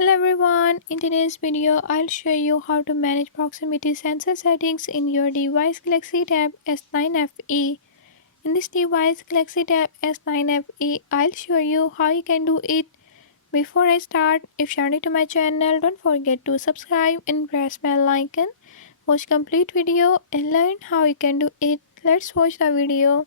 Hello everyone, in today's video I'll show you how to manage proximity sensor settings in your device Galaxy Tab S9 FE. In this device Galaxy Tab S9 FE, I'll show you how you can do it. Before I start, if you're new to my channel, don't forget to subscribe and press bell icon. Watch complete video and learn how you can do it. Let's watch the video.